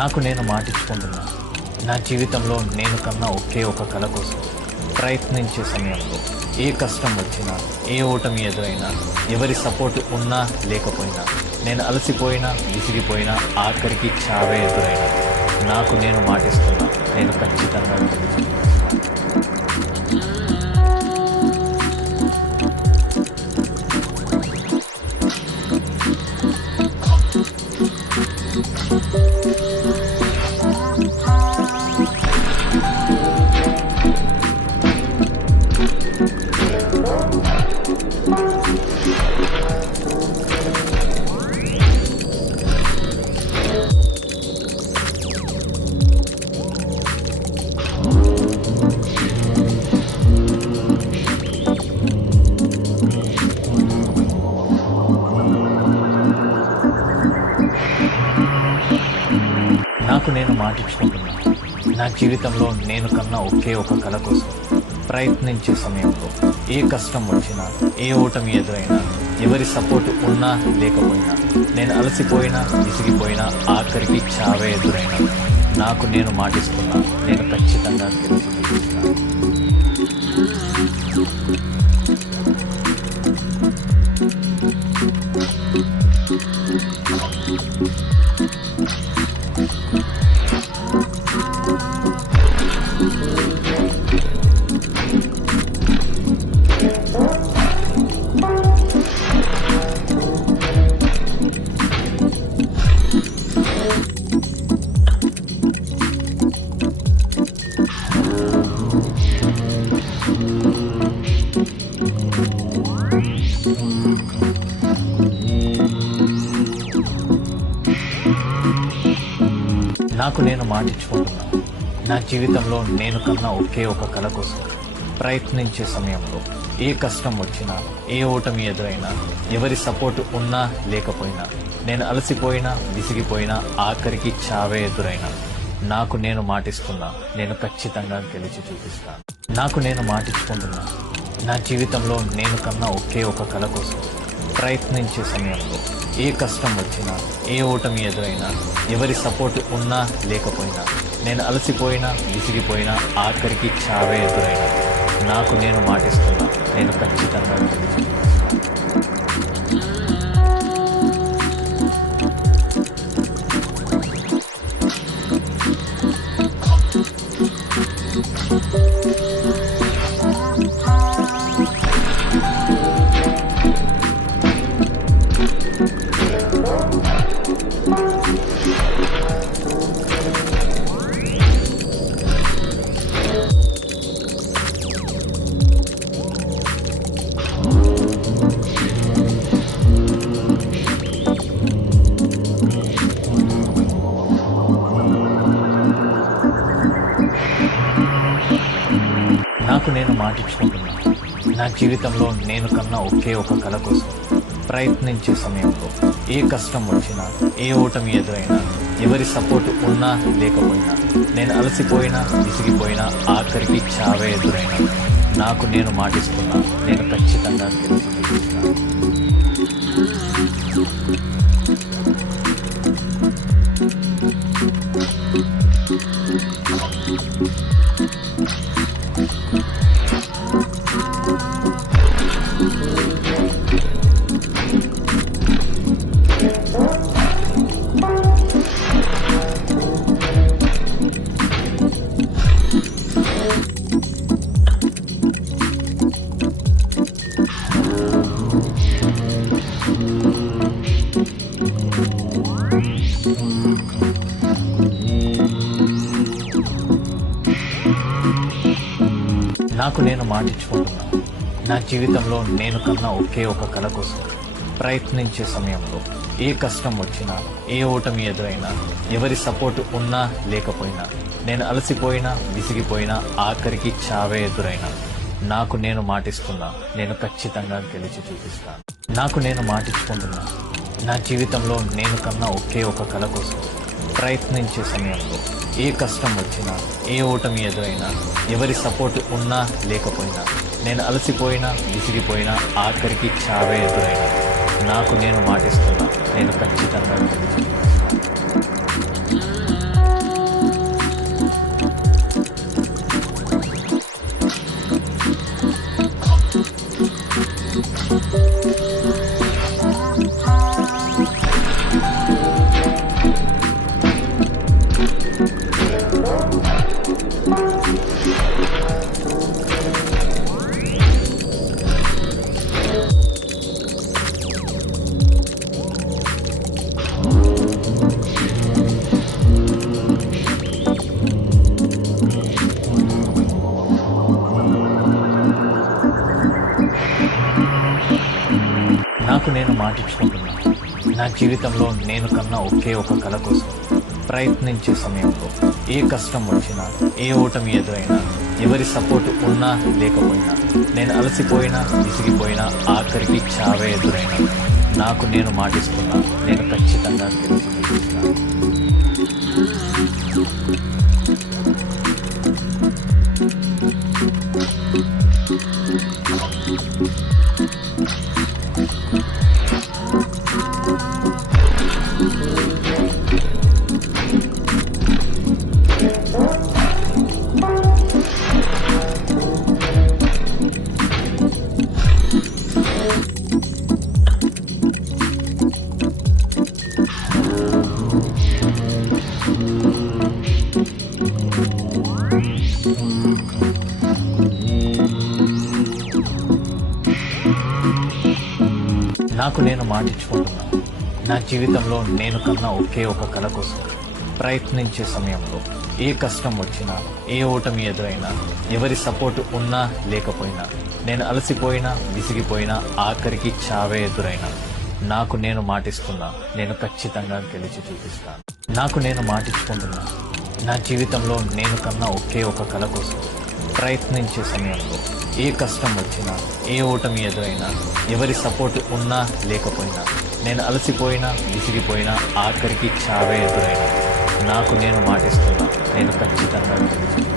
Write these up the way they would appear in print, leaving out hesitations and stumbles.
నాకు నేను మాటిచ్చుకుంటున్నా. నా జీవితంలో నేను కన్నా ఒకే ఒక కల కోసం ప్రయత్నించే సమయంలో ఏ కష్టం వచ్చినా, ఏ ఓటమి ఎదురైనా, ఎవరి సపోర్ట్ ఉన్నా లేకపోయినా, నేను అలసిపోయినా, విసిగిపోయినా, ఆఖరికి చావే ఎదురైనా, నాకు నేను మాటిస్తున్నా, నేను ఖచ్చితంగా గెలుస్తాను. నాకు నేను మాటిచ్చుకుంటున్నా. నా జీవితంలో నేను కన్నా ఒకే ఒక కల కోసం ప్రయత్నించే సమయంలో ఏ కష్టం వచ్చినా, ఏ ఓటమి ఎదురైనా, ఎవరి సపోర్ట్ ఉన్నా లేకపోయినా, నేను అలసిపోయినా, విసిగిపోయినా, ఆఖరికి చావే ఎదురైనా, నాకు నేను మాటిస్తున్నా, నేను ఖచ్చితంగా గెలిచి చూపిస్తాను. నాకు నేను మాటిచ్చుకుంటున్నా. నా జీవితంలో నేను కన్నా ఒకే ఒక కల కోసం ప్రయత్నించే సమయంలో ఏ కష్టం వచ్చినా, ఏ ఓటమి ఎదురైనా, ఎవరి సపోర్ట్ ఉన్నా లేకపోయినా, నేను అలసిపోయినా, విసిగిపోయినా, ఆఖరికి చావే ఎదురైనా, నాకు నేను మాటిస్తున్నా, నేను ఖచ్చితంగా గెలిచి చూపిస్తాను. నాకు నేను మాటిచ్చుకుంటున్నా. నా జీవితంలో నేను కన్నా ఒకే ఒక కల కోసం ప్రయత్నించే సమయంలో ఏ కష్టం వచ్చినా, ఏ ఓటమి ఎదురైనా, ఎవరి సపోర్ట్ ఉన్నా లేకపోయినా, నేను అలసిపోయినా, విసిగిపోయినా, ఆఖరికి చావే ఎదురైనా, నాకు నేను మాటిస్తున్నా, నేను ఖచ్చితంగా గెలిచి నాకు నేను మాటిచ్చుకుంటున్నా. నా జీవితంలో నేను కన్నా ఒకే ఒక కల కోసం ప్రయత్నించే సమయంలో ఏ కష్టం వచ్చినా, ఏ ఓటమి ఎదురైనా, ఎవరి సపోర్ట్ ఉన్నా లేకపోయినా, నేను అలసిపోయినా, విసిగిపోయినా, ఆఖరికి చావే ఎదురైనా, నాకు నేను మాటిస్తున్నా, నేను ఖచ్చితంగా గెలిచి చూపిస్తాను. నాకు నేను మాటిచ్చుకుంటున్నా. నా జీవితంలో నేను కన్నా ఒకే ఒక కల కోసం ప్రయత్నించే సమయంలో ఏ కష్టం వచ్చినా, ఏ ఓటమి ఎదురైనా, ఎవరి సపోర్ట్ ఉన్నా లేకపోయినా, నేను అలసిపోయినా, విసిగిపోయినా, ఆఖరికి చావే ఎదురైనా, నాకు నేను మాటిస్తున్నా, నేను ఖచ్చితంగా గెలిచి చూపిస్తాను. నాకు నేను మాటిచ్చుకుంటున్నా. నా జీవితంలో నేను కన్నా ఒకే ఒక కల కోసం ప్రయత్నించే సమయంలో ఏ కష్టం వచ్చినా, ఏ ఓటమి ఎదురైనా, ఎవరి సపోర్ట్ ఉన్నా లేకపోయినా, నేను అలసిపోయినా, విసిగిపోయినా, ఆఖరికి చావే ఎదురైనా, నాకు నేను మాటిస్తున్నా, నేను ఖచ్చితంగా గెలిచి చూపిస్తాను. మాటించుకుంటున్నా. నా జీవితంలో నేను కన్నా ఒకే ఒక కల కోసం ప్రయత్నించే సమయంలో ఏ కష్టం వచ్చినా, ఏ ఓటమి ఎదురైనా, ఎవరి సపోర్ట్ ఉన్నా లేకపోయినా, నేను అలసిపోయినా, విసిగిపోయినా, ఆఖరికి చావే ఎదురైనా, నాకు నేను మాటిస్తున్నా, నేను ఖచ్చితంగా గెలిచి చూపిస్తాను. నాకు నేను మాటించుకుంటున్నాను. నా జీవితంలో నేను కన్నా ఒకే ఒక కల కోసం ప్రయత్నించే సమయంలో ఏ కష్టం వచ్చినా, ఏ ఓటమి ఎదురైనా, ఎవరి సపోర్ట్ ఉన్నా లేకపోయినా, నేను అలసిపోయినా, విసిగిపోయినా, ఆఖరికి చావే ఎదురైనా, నాకు నేను మాటిస్తున్నా, నేను ఖచ్చితంగా గెలిచి చూపిస్తాను. నాకు నేను మాటించుకుంటున్నా. నా జీవితంలో నేను కన్నా ఒకే ఒక కల కోసం ప్రయత్నించే సమయంలో ఏ కష్టం వచ్చినా, ఏ ఓటమి ఎదురైనా, ఎవరి సపోర్ట్ ఉన్నా లేకపోయినా, నేను అలసిపోయినా, విసిగిపోయినా, ఆఖరికి చావే ఎదురైనా, నాకు నేను మాటిస్తున్నా, నేను ఖచ్చితంగా గెలిచి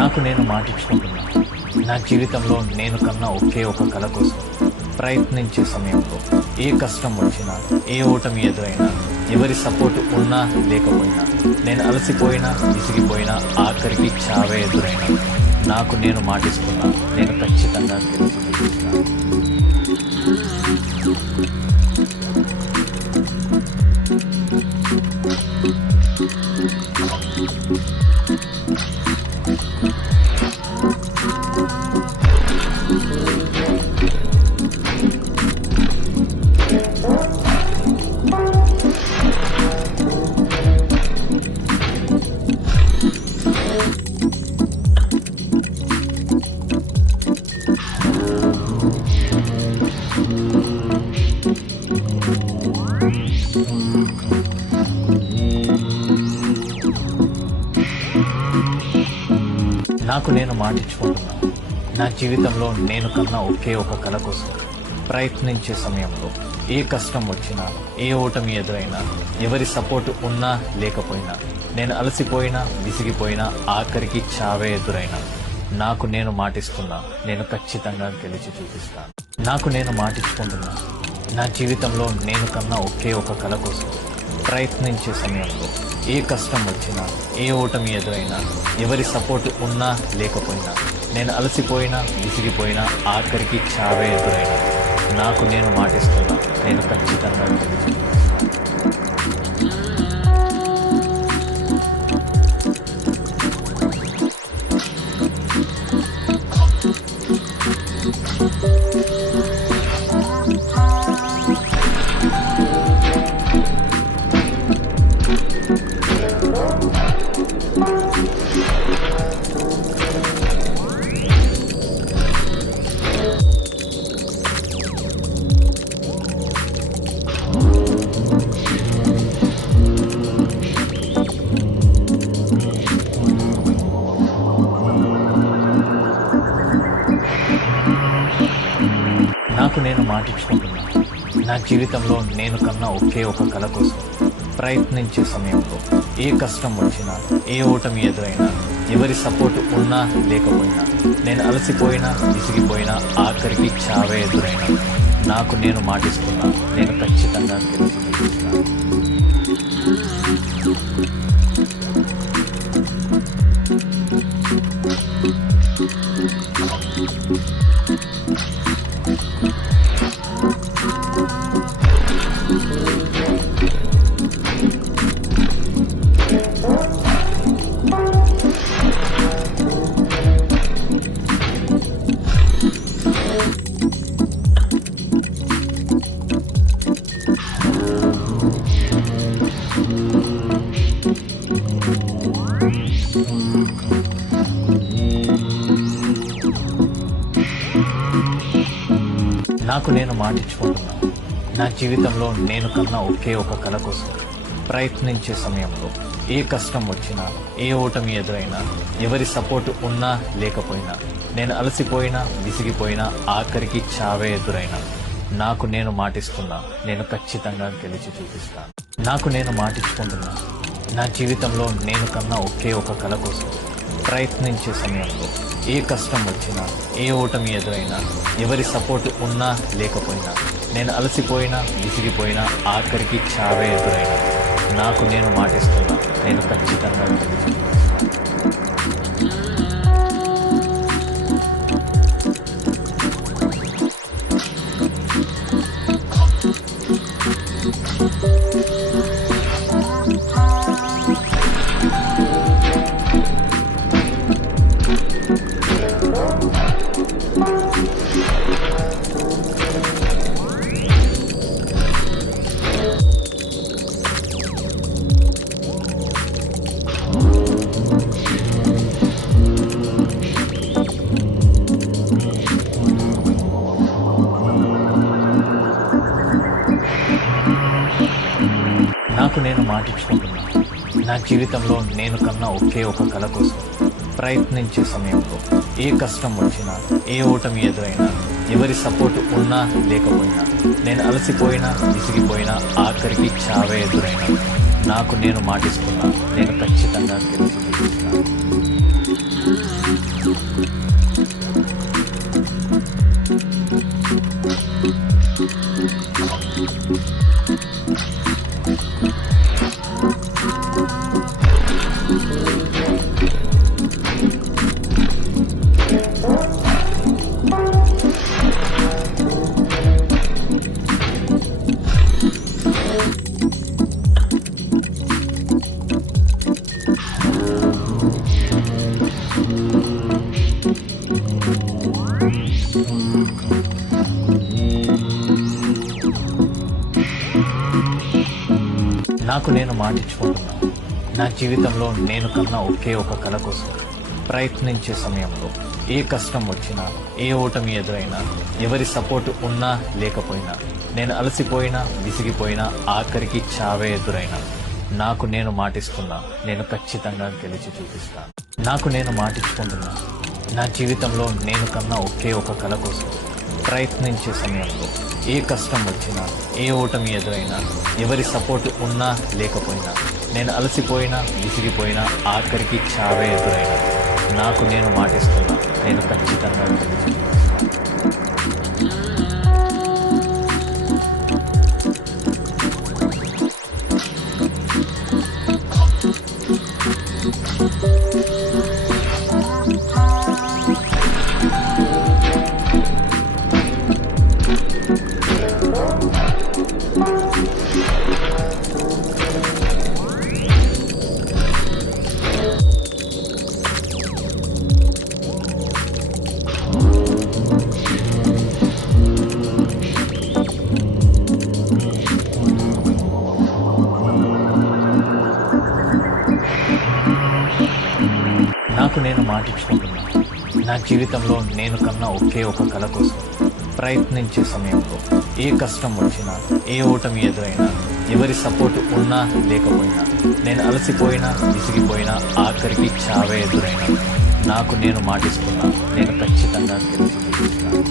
నాకు నేను మాటించుకుంటున్నా. నా జీవితంలో నేను కన్నా ఒకే ఒక కల కోసం ప్రయత్నించే సమయంలో ఏ కష్టం వచ్చినా, ఏ ఓటమి ఎదురైనా, ఎవరి సపోర్ట్ ఉన్నా లేకపోయినా, నేను అలసిపోయినా, విసిగిపోయినా, ఆఖరికి చావే ఎదురైనా, నాకు నేను మాటిస్తున్నా, నేను ఖచ్చితంగా గెలిచి చూపిస్తాను. నాకు నేను మాటించుకుంటున్నాను. నా జీవితంలో నేను కన్నా ఒకే ఒక కల కోసం ప్రయత్నించే సమయంలో ఏ కష్టం వచ్చినా, ఏ ఓటమి ఎదురైనా, ఎవరి సపోర్ట్ ఉన్నా లేకపోయినా, నేను అలసిపోయినా, విసిగిపోయినా, ఆఖరికి చావే ఎదురైనా, నాకు నేను మాటిస్తున్నా, నేను ఖచ్చితంగా గెలిచి చూపిస్తాను. నాకు నేను మాటించుకుంటున్నా. నా జీవితంలో నేను కన్నా ఒకే ఒక కల కోసం ప్రయత్నించే సమయంలో ఏ కష్టం వచ్చినా, ఏ ఓటమి ఎదురైనా, ఎవరి సపోర్ట్ ఉన్నా లేకపోయినా, నేను అలసిపోయినా, విసిగిపోయినా, ఆఖరికి చావే ఎదురైనా, నాకు నేను మాటిస్తున్నా, నేను ఖచ్చితంగా గెలిచి నాకు నేను మాటించుకుంటున్నా. నా జీవితంలో నేను కన్నా ఒకే ఒక కల కోసం ప్రయత్నించే సమయంలో ఏ కష్టం వచ్చినా, ఏ ఓటమి ఎదురైనా, ఎవరి సపోర్ట్ ఉన్నా లేకపోయినా, నేను అలసిపోయినా, విసిగిపోయినా, ఆఖరికి చావే ఎదురైనా, నాకు నేను మాటిస్తున్నా, నేను ఖచ్చితంగా గెలిచి చూపిస్తాను. నాకు నేను మాటిచ్చుకుంటున్నాను. నా జీవితంలో నేను కన్నా ఒకే ఒక కల కోసం ప్రయత్నించే సమయంలో ఏ కష్టం వచ్చినా, ఏ ఓటమి ఎదురైనా, ఎవరి సపోర్ట్ ఉన్నా లేకపోయినా, నేను అలసిపోయినా, విసిగిపోయినా, ఆఖరికి చావే ఎదురైనా, నాకు నేను మాటిస్తున్నా, నేను ఖచ్చితంగా గెలిచి చూపిస్తాను. నాకు నేను మాటిచ్చుకుంటున్నా. నా జీవితంలో నేను కన్నా ఒకే ఒక కల కోసం ప్రయత్నించే సమయంలో ఏ కష్టం వచ్చినా, ఏ ఓటమి ఎదురైనా, ఎవరి సపోర్ట్ ఉన్నా లేకపోయినా, నేను అలసిపోయినా, విసిగిపోయినా, ఆఖరికి చావే ఎదురైనా, నాకు నేను మాటిస్తున్నా, నేను ఖచ్చితంగా గెలిచి చూపిస్తాను. నాకు నేను మాటిచ్చుకుంటున్నా. నా జీవితంలో నేను కన్నా ఒకే ఒక కల కోసం ప్రయత్నించే సమయంలో ఏ కష్టం వచ్చినా, ఏ ఓటమి ఎదురైనా, ఎవరి సపోర్ట్ ఉన్నా లేకపోయినా, నేను అలసిపోయినా, విసిగిపోయినా, ఆఖరికి చావే ఎదురైనా, నాకు నేను మాటిస్తున్నా, నేను ఖచ్చితంగా గెలిచి చూపిస్తాను. నాకు నేను మాటిచ్చుకుంటున్నా. నా జీవితంలో నేను కన్నా ఒకే ఒక కల కోసం ప్రయత్నించే సమయంలో ఏ కష్టం వచ్చినా, ఏ ఓటమి ఎదురైనా, ఎవరి సపోర్ట్ ఉన్నా లేకపోయినా, నేను అలసిపోయినా, విసిగిపోయినా, ఆఖరికి చావే ఎదురైనా, నాకు నేను మాటిస్తున్నా, నేను ఖచ్చితంగా గెలిచి చూపిస్తాను. నాకు నేను మాటిచ్చుకుంటున్నా. నా జీవితంలో నేను కన్నా ఒకే ఒక కల కోసం ప్రయత్నించే సమయంలో ఏ కష్టం వచ్చినా, ఏ ఓటమి ఎదురైనా, ఎవరి సపోర్ట్ ఉన్నా లేకపోయినా, నేను అలసిపోయినా, విసిగిపోయినా, ఆఖరికి చావే ఎదురైనా, నాకు నేను మాటిస్తున్నా, నేను ఖచ్చితంగా గెలిచి చూపిస్తాను. నాకు నేను మాటిచ్చుకుంటున్నా. నా జీవితంలో నేను కన్నా ఒకే ఒక కల కోసం ప్రయత్నించే సమయంలో ఏ కష్టం వచ్చినా, ఏ ఓటమి ఎదురైనా, ఎవరి సపోర్ట్ ఉన్నా లేకపోయినా, నేను అలసిపోయినా, విసిగిపోయినా, ఆఖరికి చావే ఎదురైనా, నాకు నేను మాటిస్తున్నా, నేను ఖచ్చితంగా గెలిచి చూపిస్తాను.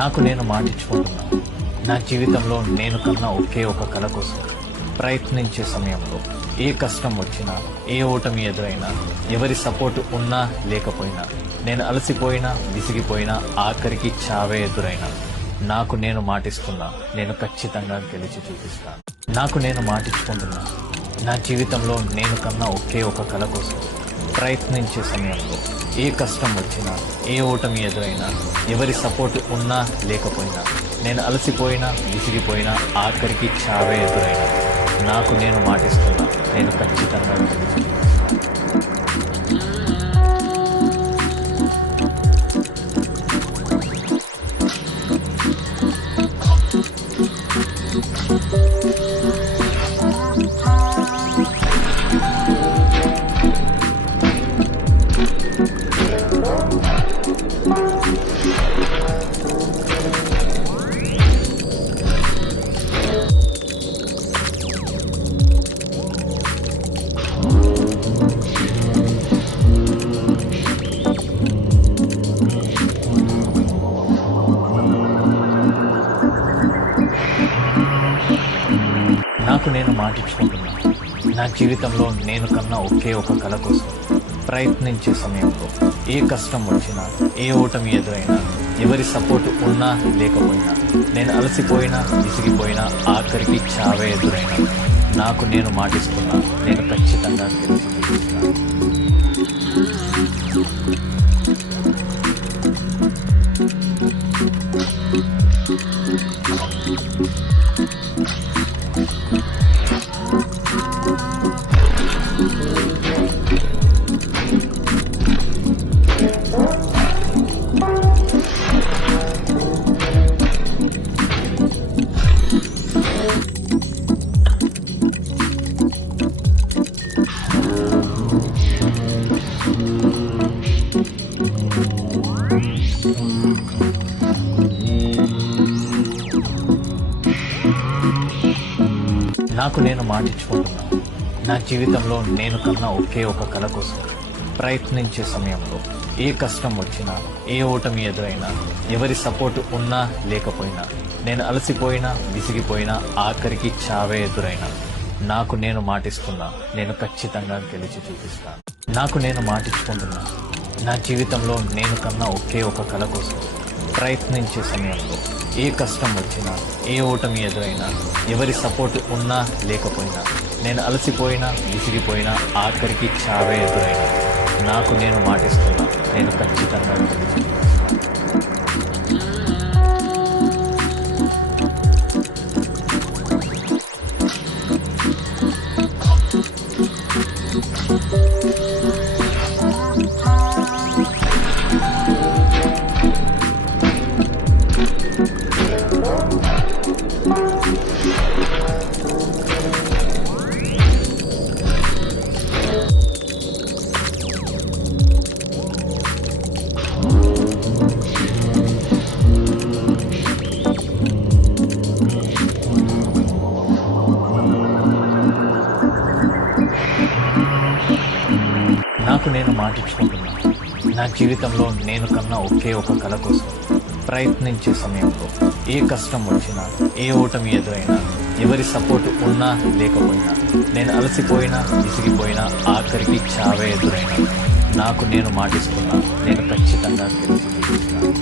నాకు నేను మాటిచ్చుకుంటున్నా. నా జీవితంలో నేను కన్నా ఒకే ఒక కల కోసం ప్రయత్నించే సమయంలో ఏ కష్టం వచ్చినా, ఏ ఓటమి ఎదురైనా, ఎవరి సపోర్ట్ ఉన్నా లేకపోయినా, నేను అలసిపోయినా, విసిగిపోయినా, ఆఖరికి చావే ఎదురైనా, నాకు నేను మాటిస్తున్నా, నేను ఖచ్చితంగా గెలిచి చూపిస్తాను. నాకు నేను మాటిచ్చుకుంటున్నా. నా జీవితంలో నేను కన్నా ఒకే ఒక కల కోసం ప్రయత్నించే సమయంలో ఏ కష్టం వచ్చినా, ఏ ఓటమి ఎదురైనా, ఎవరి సపోర్ట్ ఉన్నా లేకపోయినా, నేను అలసిపోయినా, విసిగిపోయినా, ఆఖరికి చావే ఎదురైనా, నాకు నేను మాటిస్తున్నా. నేను ఖచ్చితంగా గెలుస్తాను. నాకు నేను మాటిచ్చుకుంటున్నా. నా జీవితంలో నేను కన్నా ఒకే ఒక కల కోసం ప్రయత్నించే సమయంలో ఏ కష్టం వచ్చినా, ఏ ఓటమి ఎదురైనా, ఎవరి సపోర్ట్ ఉన్నా లేకపోయినా, నేను అలసిపోయినా, విసిగిపోయినా, ఆఖరికి చావే ఎదురైనా, నాకు నేను మాటిస్తున్నా. నేను ఖచ్చితంగా గెలిచి చూపిస్తాను. నాకు నేను మాటిచ్చుకుంటున్నా. నా జీవితంలో నేను కన్నా ఒకే ఒక కల కోసం ప్రయత్నించే సమయంలో ఏ కష్టం వచ్చినా, ఏ ఓటమి ఎదురైనా, ఎవరి సపోర్ట్ ఉన్నా లేకపోయినా, నేను అలసిపోయినా, విసిగిపోయినా, ఆఖరికి చావే ఎదురైనా, నాకు నేను మాటిస్తున్నా. నేను ఖచ్చితంగా గెలిచి చూపిస్తాను. నాకు నేను మాటిచ్చుకుంటున్నా. నా జీవితంలో నేను కన్నా ఒకే ఒక కల కోసం ప్రయత్నించే సమయంలో ఏ కష్టం వచ్చినా, ఏ ఓటమి ఎదురైనా, ఎవరి సపోర్ట్ ఉన్నా లేకపోయినా, నేను అలసిపోయినా, విసిగిపోయినా, ఆఖరికి చావే ఎదురైనా, నాకు నేను మాటిస్తున్నా. నేను ఖచ్చితంగా గెలిచి నాకు నేను మాటిచ్చుకుంటున్నా. నా జీవితంలో నేను కన్నా ఒకే ఒక కల కోసం ప్రయత్నించే సమయంలో ఏ కష్టం వచ్చినా, ఏ ఓటమి ఎదురైనా, ఎవరి సపోర్ట్ ఉన్నా లేకపోయినా, నేను అలసిపోయినా, విసిగిపోయినా, ఆఖరికి చావే ఎదురైనా, నాకు నేను మాటిస్తున్నా. నేను ఖచ్చితంగా గెలిచి చూపిస్తాను.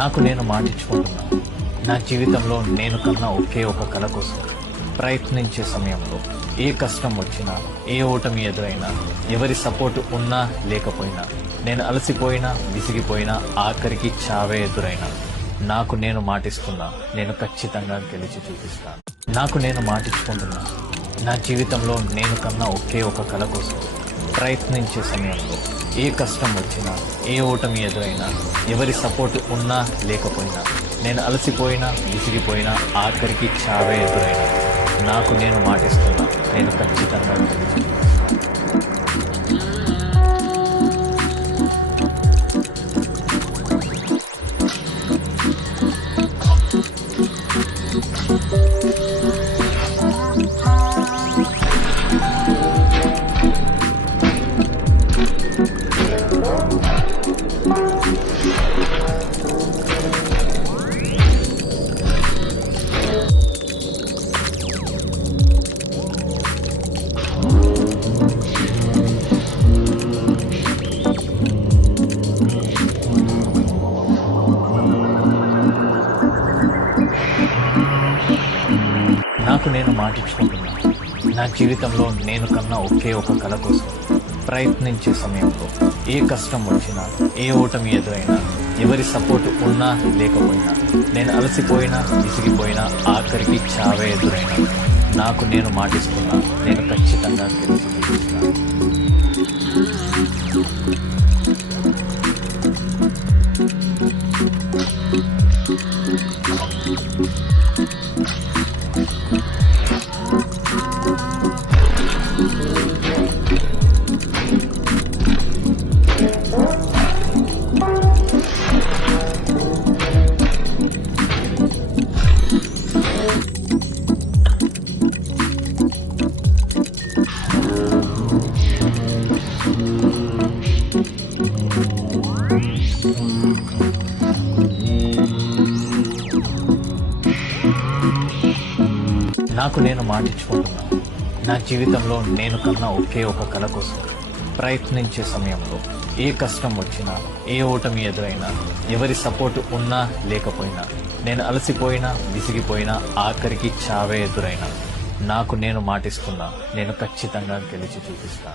నాకు నేను మాటిచ్చుకుంటున్నా. నా జీవితంలో నేను కన్నా ఒకే ఒక కల కోసం ప్రయత్నించే సమయంలో ఏ కష్టం వచ్చినా, ఏ ఓటమి ఎదురైనా, ఎవరి సపోర్ట్ ఉన్నా లేకపోయినా, నేను అలసిపోయినా, విసిగిపోయినా, ఆఖరికి చావే ఎదురైనా, నాకు నేను మాటిస్తున్నా. నేను ఖచ్చితంగా గెలిచి చూపిస్తాను. నాకు నేను మాటిచ్చుకుంటున్నా. నా జీవితంలో నేను కన్నా ఒకే ఒక కల కోసం ప్రయత్నించే సమయంలో ఏ కష్టం వచ్చినా, ఏ ఓటమి ఎదురైనా, ఎవరి సపోర్ట్ ఉన్నా లేకపోయినా, నేను అలసిపోయినా, విసిగిపోయినా, ఆఖరికి చావే ఎదురైనా, నాకు నేను మాటిస్తున్నా. నేను ఖచ్చితంగా గెలిచి చూపిస్తాను. నేను మాటించుకుంటున్నా. నా జీవితంలో నేను కన్నా ఒకే ఒక కల కోసం ప్రయత్నించే సమయంలో ఏ కష్టం వచ్చినా, ఏ ఓటమి ఎదురైనా, ఎవరి సపోర్ట్ ఉన్నా లేకపోయినా, నేను అలసిపోయినా, విసిగిపోయినా, ఆఖరికి చావే ఎదురైనా, నాకు నేను మాటిస్తున్నా, నేను ఖచ్చితంగా గెలిచి చూపిస్తాను. నాకు నేను మాటించుకుంటున్నా. నా జీవితంలో నేను కన్నా ఒకే ఒక కల కోసం ప్రయత్నించే సమయంలో ఏ కష్టం వచ్చినా, ఏ ఓటమి ఎదురైనా, ఎవరి సపోర్ట్ ఉన్నా లేకపోయినా, నేను అలసిపోయినా, విసిగిపోయినా, ఆఖరికి చావే ఎదురైనా, నాకు నేను మాటిస్తున్నా, నేను ఖచ్చితంగా గెలిచి చూపిస్తాను.